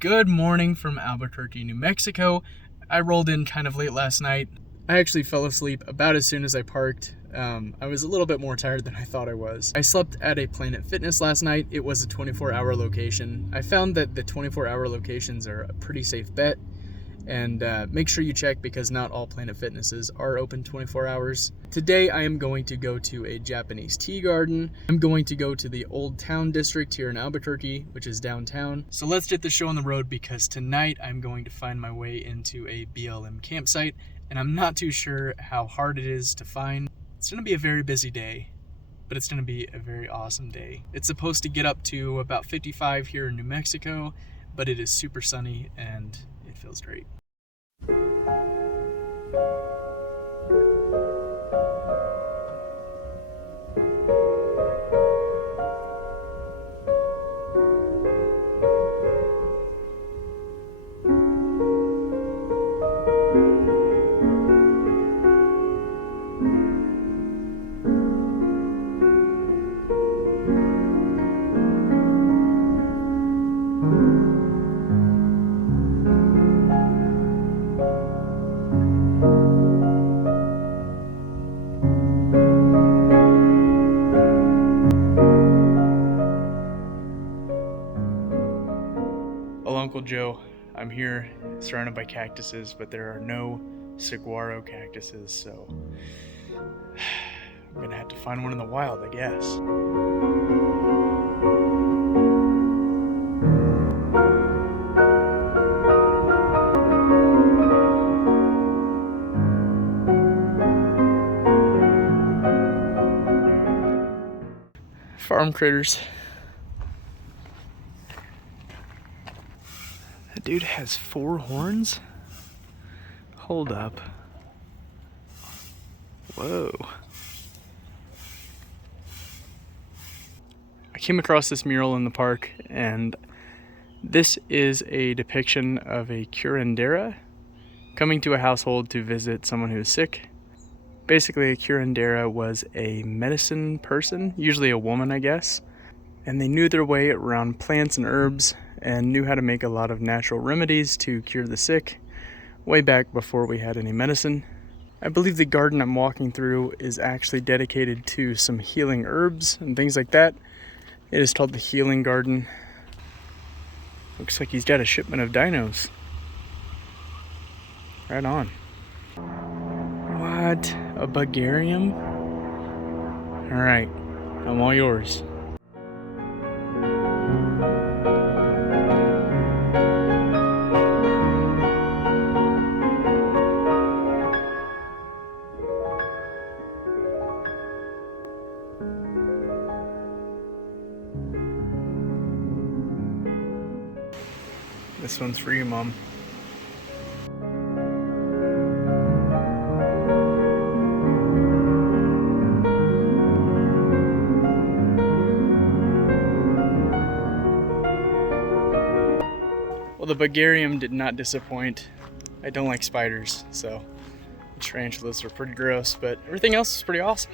Good morning from Albuquerque, New Mexico. I rolled in kind of late last night. I actually fell asleep about as soon as I parked. I was a little bit more tired than I thought I was. I slept at a Planet Fitness last night. It was a 24-hour location. I found that the 24-hour locations are a pretty safe bet. And make sure you check because not all Planet Fitnesses are open 24 hours. Today I am going to go to a Japanese tea garden. I'm going to go to the Old Town District here in Albuquerque, which is downtown. So let's get the show on the road because tonight I'm going to find my way into a BLM campsite, and I'm not too sure how hard it is to find. It's going to be a very busy day, but it's going to be a very awesome day. It's supposed to get up to about 55 here in New Mexico, but it is super sunny and it feels great. Uncle Joe, I'm here surrounded by cactuses, but there are no saguaro cactuses, so I'm gonna have to find one in the wild, I guess. Farm critters. Dude has 4 horns? Hold up. Whoa. I came across this mural in the park, and this is a depiction of a curandera coming to a household to visit someone who is sick. Basically, a curandera was a medicine person, usually a woman, I guess, and they knew their way around plants and herbs and knew how to make a lot of natural remedies to cure the sick way back before we had any medicine. I believe the garden I'm walking through is actually dedicated to some healing herbs and things like that. It is called the Healing Garden. Looks like he's got a shipment of dinos. Right on. What? A Bulgarium? Alright, I'm all yours. This one's for you, Mom. Well, the Bulgarium did not disappoint. I don't like spiders, so the tarantulas are pretty gross, but everything else is pretty awesome.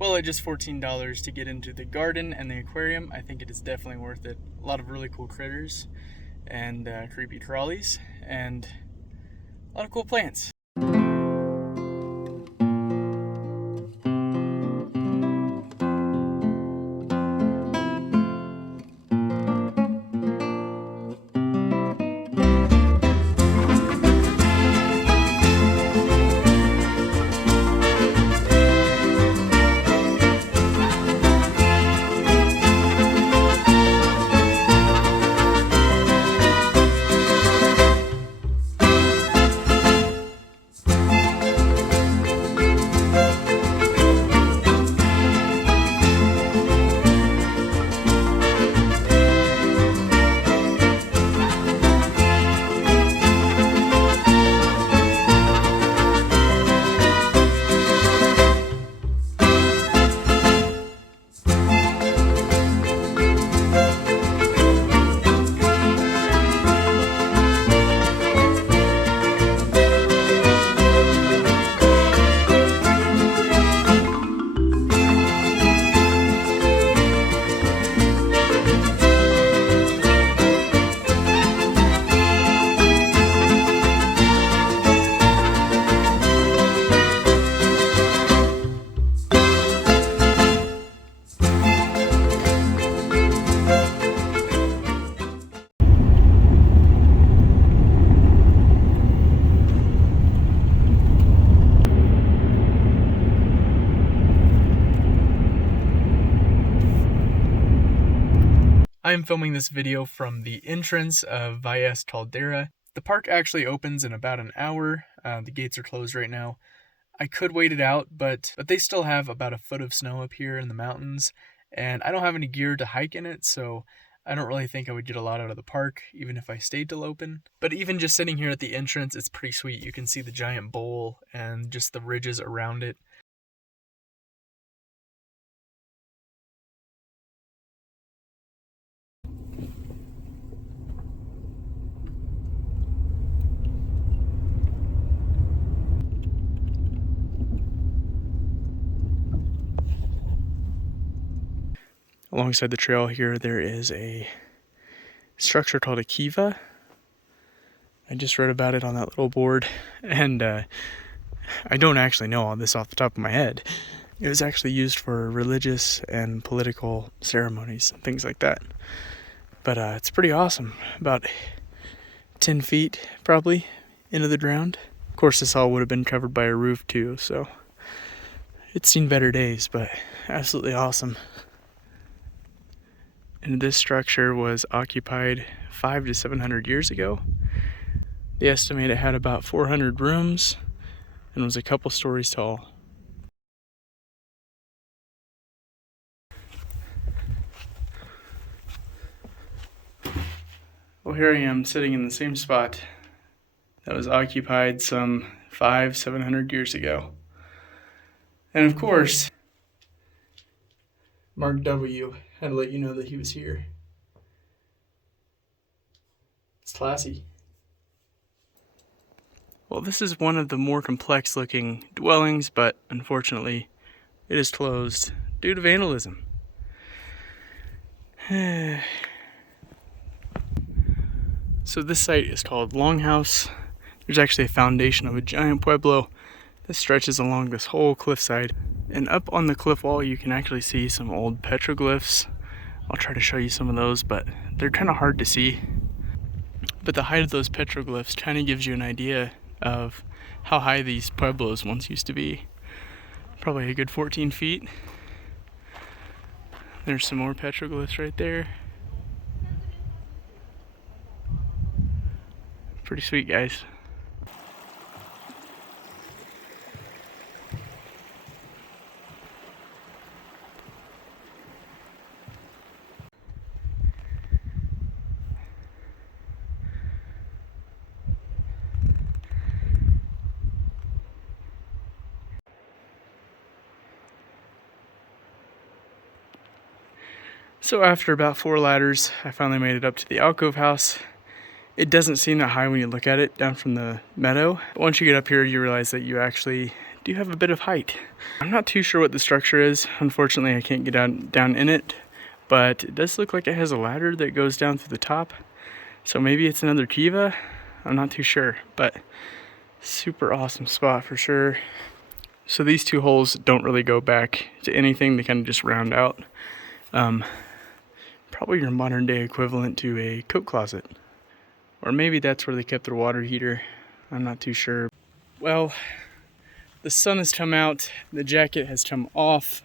Well, at just $14 to get into the garden and the aquarium, I think it is definitely worth it. A lot of really cool critters. and creepy trolleys and a lot of cool plants. I'm filming this video from the entrance of Valles Caldera. The park actually opens in about an hour. The gates are closed right now. I could wait it out, but they still have about a foot of snow up here in the mountains, and I don't have any gear to hike in it, so I don't really think I would get a lot out of the park, even if I stayed till open. But even just sitting here at the entrance, it's pretty sweet. You can see the giant bowl and just the ridges around it. Alongside the trail here, there is a structure called a kiva. I just read about it on that little board, and I don't actually know all this off the top of my head. It was actually used for religious and political ceremonies and things like that. But it's pretty awesome. About 10 feet, probably, into the ground. Of course, this all would have been covered by a roof, too, so it's seen better days, but absolutely awesome. And this structure was occupied 500 to 700 years ago. They estimate it had about 400 rooms and was a couple stories tall. Well, here I am sitting in the same spot that was occupied some 500-700 years ago. And of course, Mark W. had to let you know that he was here. It's classy. Well, this is one of the more complex looking dwellings, but unfortunately it is closed due to vandalism. So this site is called Longhouse. There's actually a foundation of a giant pueblo that stretches along this whole cliffside. And up on the cliff wall you can actually see some old petroglyphs. I'll try to show you some of those, but they're kind of hard to see. But the height of those petroglyphs kind of gives you an idea of how high these pueblos once used to be. Probably a good 14 feet. There's some more petroglyphs right there. Pretty sweet, guys. So after about 4 ladders, I finally made it up to the alcove house. It doesn't seem that high when you look at it down from the meadow. But once you get up here, you realize that you actually do have a bit of height. I'm not too sure what the structure is. Unfortunately, I can't get down in it, but it does look like it has a ladder that goes down through the top. So maybe it's another kiva. I'm not too sure, but super awesome spot for sure. So these two holes don't really go back to anything. They kind of just round out. Probably your modern day equivalent to a coat closet. Or maybe that's where they kept their water heater. I'm not too sure. Well, the sun has come out. The jacket has come off.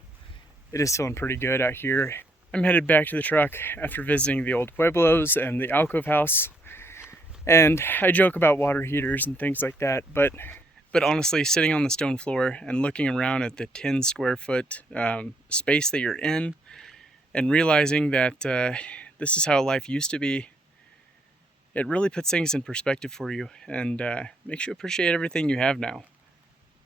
It is feeling pretty good out here. I'm headed back to the truck after visiting the old pueblos and the alcove house. And I joke about water heaters and things like that, but honestly, sitting on the stone floor and looking around at the 10 square foot space that you're in and realizing that this is how life used to be, it really puts things in perspective for you and makes you appreciate everything you have now.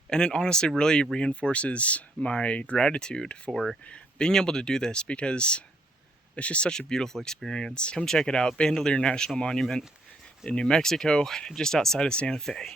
And it honestly really reinforces my gratitude for being able to do this, because it's just such a beautiful experience. Come check it out, Bandelier National Monument in New Mexico, just outside of Santa Fe.